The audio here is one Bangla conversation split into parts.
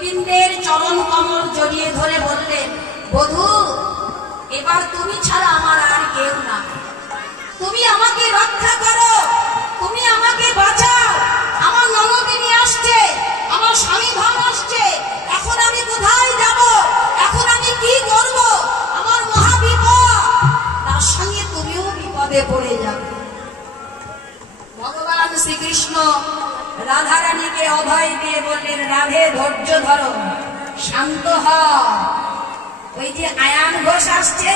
গোবিন্দের চরণ কমল জড়িয়ে ধরে বললেন, বধূ, এবার তুমি ছাড়া আমার আর কেউ না, তুমি আমাকে রক্ষা করো, তুমি আমাকে বাঁচাও। আমার ননদিনী আসছে, আমার স্বামী ভাব আসছে, এখন আমি কোথায় যাব, এখন আমি কি করব, আমার মহাবিপদ, তার সঙ্গে তুমিও বিপদে পড়ে যাবে। ভগবান শ্রীকৃষ্ণ রাধারানীকে অভয় দিয়ে বললেন, রাধে ধৈর্য ধরো, শান্ত হও। ওই যে আয়ান ঘোষ আসছে,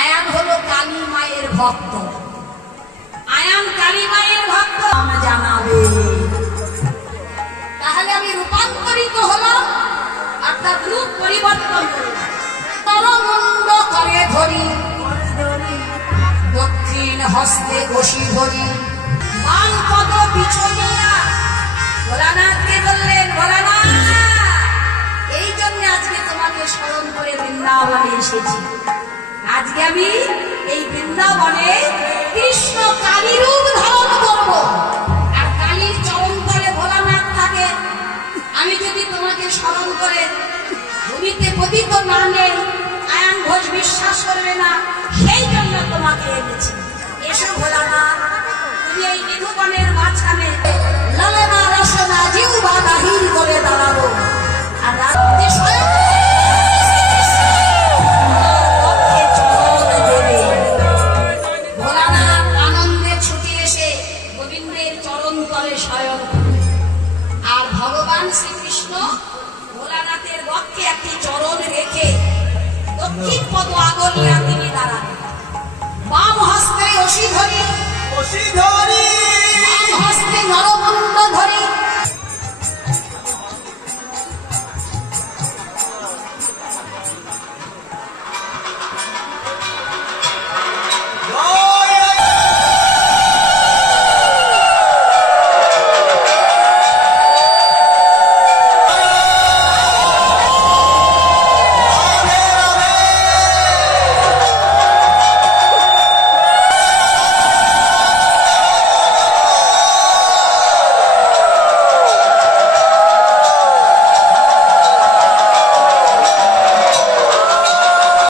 আয়ান হলো কালী মায়ের ভক্ত, আয়ান কালী মায়ের ভক্ত জানাবে। তাহলে আমি রূপান্তরিত হলাম, অর্থাৎ রূপ পরিবর্তন করলাম। তরমুণ্ড করে ধরি, দক্ষিণ হস্তে বসি ধরি, বাম পদ পিছনিয়া। ভোলানাথকে বললেন, ভোলানাথ, এই জন্য আজকে তোমাকে স্মরণ করে বৃন্দাবনে এসেছি। আজকে আমি এই বৃন্দাবনে কৃষ্ণ কালী রূপ ধারণ করব, আর কালীর চরণ তলে ভোলানাথ থাকে। আমি যদি তোমাকে স্মরণ করে ভূমিতে পতিত না নেই, আয়ান ঘোষ বিশ্বাস করবে না, সেই জন্য তোমাকে এনেছি। এসো ভোলানাথ, তুমি এই নিধুবনের মাঝখানে লালনা রসনা জিহ্বা বাহির করে দাঁড়াবো, আর রাত্রে স্বয়ং ভোলানাথ আনন্দে ছুটে এসে গোবিন্দের চরণ তলে শয়ন করবে। আর ভগবান শ্রীকৃষ্ণ ভোলানাথের বক্ষে একটি চরণ রেখে দক্ষিণ পদ আগলিয়া তিনি দাঁড়াবেন। বাম হস্তে অসি ধরি, বাম হস্তে নরমুণ্ড ধরে